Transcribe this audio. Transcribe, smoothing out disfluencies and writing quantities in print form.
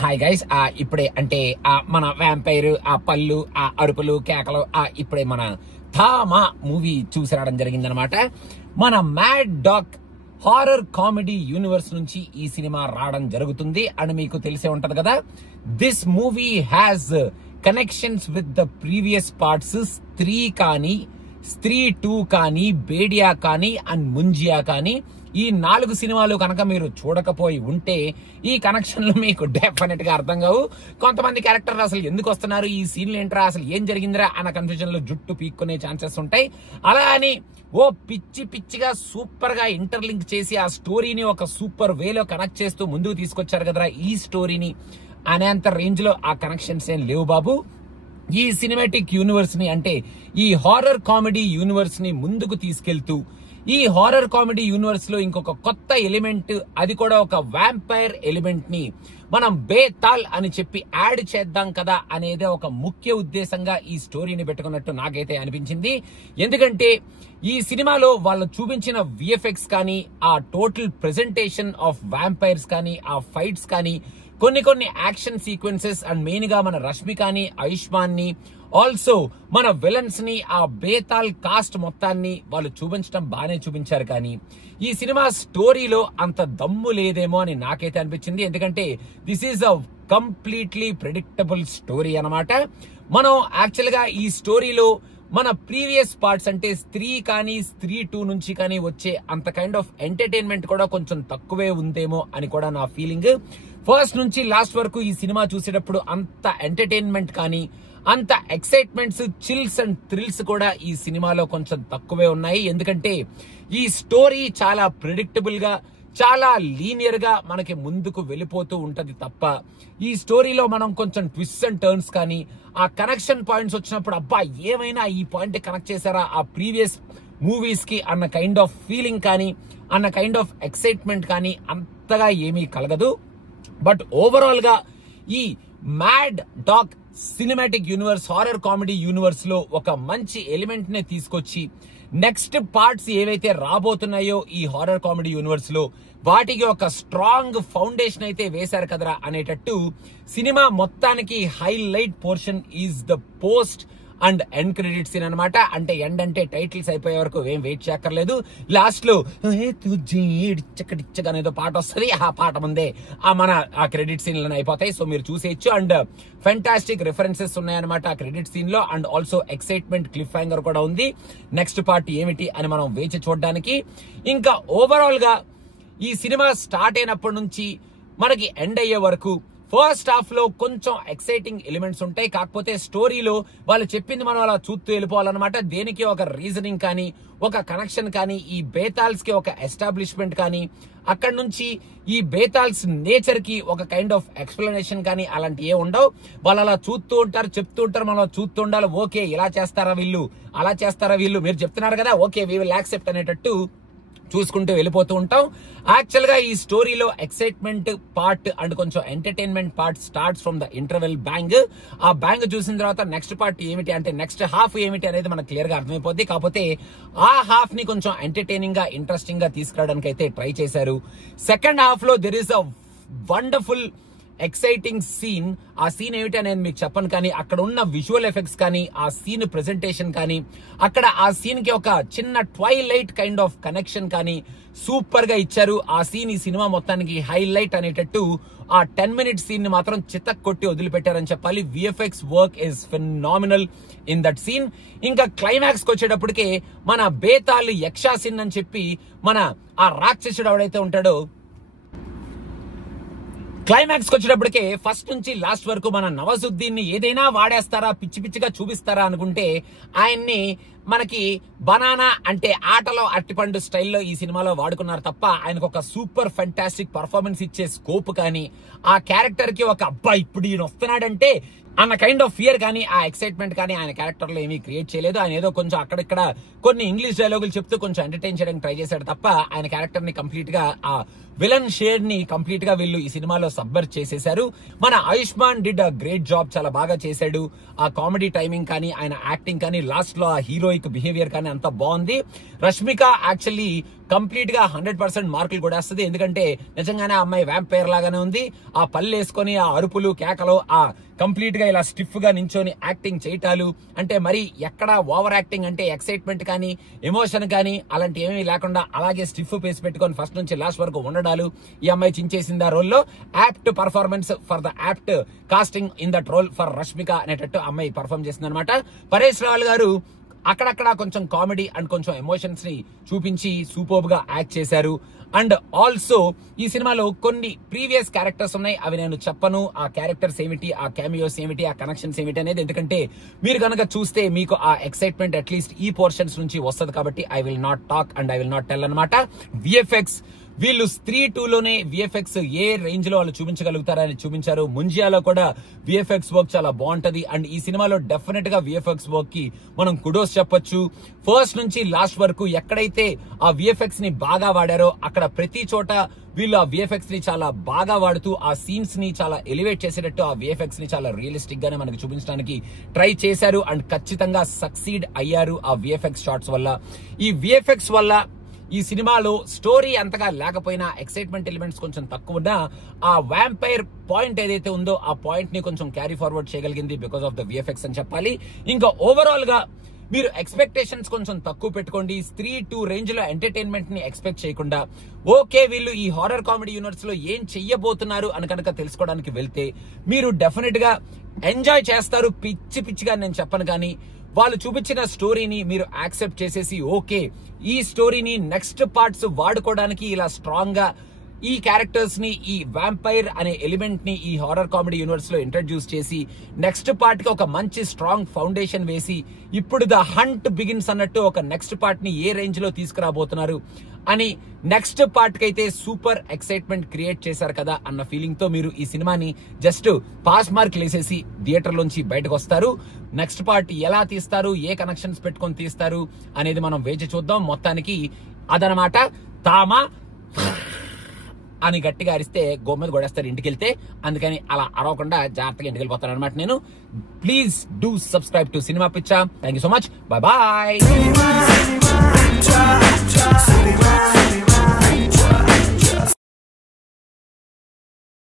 Hi guys, ఇప్పుడే అంటే మన వ్యాంపైర్ పళ్ళు అరుపులు కేకలు ఇప్పుడే మన థామా మూవీ చూసి రావడం జరిగిందనమాట. మన mad dog horror comedy universe నుంచి ఈ సినిమా రావడం జరుగుతుంది అండ్ మీకు తెలిసే ఉంటది కదా, this movie has connections with the previous parts స్త్రీ కానీ, స్త్రీ 2 కానీ, బేడియా కానీ అండ్ ముంజియా కానీ. ఈ 4 సినిమాలు కనుక మీరు చూడకపోయి ఉంటే ఈ కనెక్షన్లు మీకు డెఫినెట్ గా అర్థం కావు. కొంతమంది క్యారెక్టర్ అసలు ఎందుకు వస్తున్నారు, ఈ సీన్లు ఏంట్రా, అసలు ఏం జరిగిందిరా అన్న కన్ఫ్యూజన్ లో జుట్టు పీక్కునే ఛాన్సెస్ ఉంటాయి. అలా అని ఓ పిచ్చిగా సూపర్ గా ఇంటర్లింక్ చేసి ఆ స్టోరీని ఒక సూపర్ వేలో కనెక్ట్ చేస్తూ ముందుకు తీసుకొచ్చారు కదరా ఈ స్టోరీని అనేంత రేంజ్ లో ఆ కనెక్షన్స్ ఏం లేవు బాబు. ఈ సినిమాటిక్ యూనివర్స్ ని అంటే ఈ హారర్ కామెడీ యూనివర్స్ ని ముందుకు తీసుకెళ్తూ ఈ హారర్ కామెడీ యూనివర్స్ లో ఇంకొక కొత్త ఎలిమెంట్, అది కూడా ఒక వ్యాంపైర్ ఎలిమెంట్ ని మనం బేతాల్ అని చెప్పి యాడ్ చేద్దాం కదా అనేది ఒక ముఖ్య ఉద్దేశంగా ఈ స్టోరీని పెట్టుకున్నట్టు నాకైతే అనిపించింది. ఎందుకంటే ఈ సినిమాలో వాళ్ళు చూపించిన విఎఫ్ఎక్స్ కానీ, ఆ టోటల్ ప్రెజెంటేషన్ ఆఫ్ వ్యాంపైర్స్ కానీ, ఆ ఫైట్స్ కానీ, కొన్ని యాక్షన్ సీక్వెన్సెస్ అండ్ మెయిన్ గా మన రష్మికాని, ఆయుష్మాన్ ని, ఆల్సో మన విలన్స్ ని, ఆ బేతాల్ కాస్ట్ మొత్తాన్ని వాళ్ళు చూపించడం బాగానే చూపించారు. కానీ ఈ సినిమా స్టోరీలో అంత దమ్ము లేదేమో అని నాకైతే అనిపించింది. ఎందుకంటే this is a completely predictable story అన్నమాట. మనం యాక్చువల్ గా ఈ స్టోరీలో మన ప్రీవియస్ పార్ట్స్ అంటే స్త్రీ కానీ, స్త్రీ 2 నుంచి కానీ వచ్చే అంత కైండ్ ఆఫ్ ఎంటర్టైన్మెంట్ కూడా కొంచెం తక్కువే ఉందేమో అని కూడా నా ఫీలింగ్. ఫస్ట్ నుంచి లాస్ట్ వరకు ఈ సినిమా చూసేటప్పుడు అంత ఎంటర్టైన్మెంట్ కానీ, అంత ఎక్సైట్మెంట్స్, చిల్స్ అండ్ థ్రిల్స్ కూడా ఈ సినిమాలో కొంచెం తక్కువే ఉన్నాయి. ఎందుకంటే ఈ స్టోరీ చాలా ప్రిడిక్టబుల్ గా, చాలా లీనియర్ గా మనకి ముందుకు వెళ్ళిపోతూ ఉంటది తప్ప ఈ స్టోరీలో మనం కొంచెం ట్విస్ట్ అండ్ టర్న్స్ కానీ, ఆ కనెక్షన్ పాయింట్స్ వచ్చినప్పుడు అబ్బా ఏమైనా ఈ పాయింట్ కనెక్ట్ చేశారా ఆ ప్రీవియస్ మూవీస్ కి అన్న కైండ్ ఆఫ్ ఫీలింగ్ కానీ, అన్న కైండ్ ఆఫ్ ఎక్సైట్మెంట్ కానీ అంతగా ఏమీ కలగదు. బట్ ఓవరాల్ గా ఈ mad dog cinematic universe, horror comedy universe లో ఒక మంచి ఎలిమెంట్ ని తీసుకొచ్చి నెక్స్ట్ పార్ట్స్ ఏవైతే రాబోతున్నాయో ఈ హారర్ కామెడీ యూనివర్స్ లో వాటికి ఒక స్ట్రాంగ్ ఫౌండేషన్ అయితే వేశారు కదరా అనేటట్టు సినిమా మొత్తానికి highlight portion is the post and end credit scene అనమాట. అంటే ఎండ్ అంటే టైటిల్స్ అయిపోయే వరకు ఏం వెయిట్ చేయక్కర్లేదు. లాస్ట్ లో అనేదో పాట వస్తుంది, ఆ పాట ముందే మన ఆ క్రెడిట్ సీన్లను అయిపోతాయి. సో మీరు చూసేయచ్చు. అండ్ ఫెంటాస్టిక్ రిఫరెన్సెస్ ఉన్నాయన్నమాట ఆ క్రెడిట్ సీన్ లో. And also excitement cliff hanger కూడా ఉంది నెక్స్ట్ పార్ట్ ఏమిటి అని మనం వేచి చూడడానికి. ఇంకా ఓవరాల్ గా ఈ సినిమా స్టార్ట్ అయినప్పటి నుంచి మనకి ఎండ్ అయ్యే వరకు ఫస్ట్ హాఫ్ లో కొంచెం ఎక్సైటింగ్ ఎలిమెంట్స్ ఉంటాయి. కాకపోతే స్టోరీలో వాళ్ళు చెప్పింది మనం అలా చూస్తూ వెళ్ళిపోవాలన్నమాట. దేనికి ఒక రీజనింగ్ కానీ, ఒక కనెక్షన్ కానీ, ఈ బేతాల్స్ కి ఒక ఎస్టాబ్లిష్మెంట్ కానీ, అక్కడ నుంచి ఈ బేతాల్స్ నేచర్ కి ఒక కైండ్ ఆఫ్ ఎక్స్ప్లెనేషన్ కానీ అలాంటి ఏ ఉండవు. వాళ్ళు అలా చూస్తూ ఉంటారు, చెప్తూ ఉంటారు, మనం చూస్తూ ఉండాలి. ఓకే ఇలా చేస్తారా వీళ్ళు, అలా చేస్తారా వీళ్ళు, మీరు చెప్తున్నారు కదా ఓకే వీ విల్ యాక్సెప్ట్ అనేటట్టు చూసుకుంటూ వెళ్ళిపోతూ ఉంటాం. యాక్చువల్ గా ఈ స్టోరీలో ఎక్సైట్మెంట్ పార్ట్ అండ్ కొంచెం entertainment part starts from the interval bang. ఆ బ్యాంగ్ చూసిన తర్వాత నెక్స్ట్ పార్ట్ ఏమిటి అంటే నెక్స్ట్ హాఫ్ ఏమిటి అనేది మనకు క్లియర్ గా అర్థమైపోద్ది. కాకపోతే ఆ హాఫ్ ని కొంచెం ఎంటర్టైనింగ్ గా, ఇంట్రెస్టింగ్ గా తీసుకురావడానికి అయితే ట్రై చేశారు. సెకండ్ హాఫ్ లో there is a wonderful exciting scene. ఆ సీన్ ఏమిటి అనేది మీకు చెప్పను, కానీ అక్కడ ఉన్న విజువల్ ఎఫెక్ట్స్ కానీ, ఆ సీన్ ప్రెజెంటేషన్ కానీ, అక్కడ ఆ సీన్ కి ఒక చిన్న ట్వైలైట్ కైండ్ ఆఫ్ కనెక్షన్ కానీ సూపర్ గా ఇచ్చారు. ఆ సీన్ ఈ సినిమా మొత్తానికి హైలైట్ అనేటట్టు ఆ 10 minute సీన్ ని మాత్రం చితక్ కొట్టి వదిలిపెట్టారని చెప్పాలి. VFX work is phenomenal in that scene. ఇంకా క్లైమాక్స్ కి వచ్చేటప్పటికే మన బేతాళ్ యక్షాసిన్ అని చెప్పి మన ఆ రాక్షసుడు ఎవడైతే ఉంటాడో, క్లైమాక్స్ వచ్చేటప్పటికే ఫస్ట్ నుంచి లాస్ట్ వరకు మన నవాజుద్దీన్ ని ఏదైనా వాడేస్తారా, పిచ్చిగా చూపిస్తారా అనుకుంటే ఆయన్ని మనకి బనానా అంటే ఆటలో అట్టిపండు స్టైల్లో ఈ సినిమాలో వాడుకున్నారు తప్ప ఆయనకు ఒక సూపర్ ఫెంటాస్టిక్ పర్ఫార్మెన్స్ ఇచ్చే స్కోప్ కానీ, ఆ క్యారెక్టర్ కి ఒక అబ్బా ఇప్పుడు ఈయన వస్తున్నాడంటే అన్న కైండ్ ఆఫ్ ఫియర్ కానీ, ఆ ఎక్సైట్మెంట్ కానీ ఆయన క్యారెక్టర్ లో ఏమీ క్రియేట్ చేయలేదు. ఆయన ఏదో కొంచెం అక్కడిక్కడ కొన్ని ఇంగ్లీష్ డైలాగులు చెప్తూ కొంచెం ఎంటర్టైన్ చేయడానికి ట్రై చేశాడు తప్ప ఆయన క్యారెక్టర్ ని కంప్లీట్ గా ఆ విలన్ షేడ్ ని కంప్లీట్ గా వీళ్ళు ఈ సినిమాలో సబ్వర్ట్ చేసేశారు. మన Ayushman did a great job, చాలా బాగా చేశాడు. ఆ కామెడీ టైమింగ్ కానీ, ఆయన యాక్టింగ్ కానీ, లాస్ట్ లో ఆ హీరోయిక్ బిహేవియర్ కానీ అంతా బాగుంది. రష్మిక యాక్చువల్లీ కంప్లీట్ గా 100% మార్కులు కూడా వస్తుంది. ఎందుకంటే నిజంగానే ఆ అమ్మాయి వ్యాంపైర్ లాగానే ఉంది. ఆ పళ్ళు వేసుకొని ఆ అరుపులు కేకలు, ఆ కంప్లీట్ గా ఇలా స్టిఫ్ గా నించొని యాక్టింగ్ చేయటాలు, అంటే మరి ఎక్కడ ఓవర్ యాక్టింగ్ అంటే ఎక్సైట్మెంట్ కానీ ఎమోషన్ కానీ అలాంటి ఏమీ లేకుండా అలాగే స్టిఫ్ పేస్ పెట్టుకొని ఫస్ట్ నుంచి లాస్ట్ వరకు ఉండడాలు ఈ అమ్మాయి చించేసింది ఆ రోల్ లో. Apt performance for the apt casting in that role for Rashmika అనేటట్టు అమ్మాయి పర్ఫార్మ్ చేసింది అనమాట. పరేష్ రావల్ గారు అక్కడక్కడ కొంచెం కామెడీ అండ్ కొంచెం ఎమోషన్స్ ని చూపించి సూపర్బ్ గా యాక్ట్ చేశారు. అండ్ ఆల్సో ఈ సినిమాలో కొన్ని ప్రీవియస్ క్యారెక్టర్స్ ఉన్నాయి, అవి నేను చెప్పను. ఆ క్యారెక్టర్స్ ఏమిటి, ఆ క్యామియోస్ ఏమిటి, ఆ కనెక్షన్స్ ఏమిటి అనేది, ఎందుకంటే మీరు కనుక చూస్తే మీకు ఆ ఎక్సైట్మెంట్ అట్లీస్ట్ ఈ పోర్షన్స్ నుంచి వస్తుంది. కాబట్టి I will not talk and I will not tell అనమాట. విఎఫ్ఎక్స్ వీళ్ళు స్త్రీ 2లోనే విఎఫ్ఎక్స్ ఏ రేంజ్ లో వాళ్ళు చూపించగలుగుతారని చూపించారు. ముంజియాలో కూడా విఎఫ్ఎక్స్ వర్క్ చాలా బాగుంటది. అండ్ ఈ సినిమాలో డెఫినెట్ గా విఎఫ్ఎక్స్ వర్క్ కి మనం కుడోస్ చెప్పొచ్చు. ఫస్ట్ నుంచి లాస్ట్ వరకు ఎక్కడైతే ఆ విఎఫ్ఎక్స్ ని బాగా వాడారో అక్కడ ప్రతి చోట వీళ్ళు ఆ విఎఫ్ఎక్స్ ని చాలా బాగా వాడుతూ ఆ సీన్స్ ని చాలా ఎలివేట్ చేసేటట్టు ఆ విఎఫ్ఎక్స్ ని చాలా రియలిస్టిక్ గానే మనకి చూపించడానికి ట్రై చేశారు. అండ్ ఖచ్చితంగా సక్సీడ్ అయ్యారు ఆ విఎఫ్ఎక్స్ షాట్స్ వల్ల. ఈ విఎఫ్ఎక్స్ వల్ల ఈ సినిమాలో స్టోరీ అంతగా లేకపోయినా, ఎక్సైట్మెంట్ ఎలిమెంట్స్ కొంచెం తక్కువ ఉన్నా, ఆ వ్యాంపైర్ పాయింట్ ఏదైతే ఉందో ఆ పాయింట్ ని కొంచెం క్యారీ ఫార్వర్డ్ చేయగలిగింది బికాస్ ఆఫ్ ద విఎఫ్ఎక్స్ అని చెప్పాలి. ఇంకా ఓవరాల్ గా మీరు ఎక్స్పెక్టేషన్స్ కొంచెం తక్కువ పెట్టుకోండి. స్త్రీ 2 రేంజ్ లో ఎంటర్టైన్మెంట్ ని ఎక్స్పెక్ట్ చేయకుండా, ఓకే వీళ్ళు ఈ హారర్ కామెడీ యూనివర్స్ లో ఏం చెయ్యబోతున్నారు అని కనుక తెలుసుకోవడానికి వెళ్తే మీరు డెఫినెట్ గా ఎంజాయ్ చేస్తారు. పిచ్చి పిచ్చిగా నేను చెప్పను, కానీ వాళ్ళు చూపించిన స్టోరీని మీరు యాక్సెప్ట్ చేసేసి ఓకే ఈ స్టోరీని నెక్స్ట్ పార్ట్స్ వాడుకోవడానికి ఇలా స్ట్రాంగ్ గా ఈ క్యారెక్టర్స్ ని, ఈ వ్యాంపైర్ అనే ఎలిమెంట్ ని ఈ హారర్ కామెడీ యూనివర్స్ లో ఇంట్రడ్యూస్ చేసి నెక్స్ట్ పార్ట్ కి ఒక మంచి స్ట్రాంగ్ ఫౌండేషన్ వేసి ఇప్పుడు ద హంట్ బిగిన్స్ అన్నట్టు ఒక నెక్స్ట్ పార్ట్ ని ఏ రేంజ్ లో తీసుకురాబోతున్నారు అని నెక్స్ట్ పార్ట్ కి అయితే సూపర్ ఎక్సైట్మెంట్ క్రియేట్ చేశారు కదా అన్న ఫీలింగ్ తో మీరు ఈ సినిమాని జస్ట్ పాస్ మార్క్ లేసేసి థియేటర్ లోంచి బయటకు వస్తారు. నెక్స్ట్ పార్ట్ ఎలా తీస్తారు, ఏ కనెక్షన్స్ పెట్టుకొని తీస్తారు అనేది మనం వేచి చూద్దాం. మొత్తానికి అదనమాట. తామా అని గట్టిగా అరిస్తే గోమెద గొడేస్తారు ఇంటికి వెళ్తే, అందుకని అలా అరవకుండా జాగ్రత్తగా ఇంటికి వెళ్ళిపోతాను అనమాట నేను. Please do subscribe to cinema పిచ్చా. Thank you so much. Bye bye.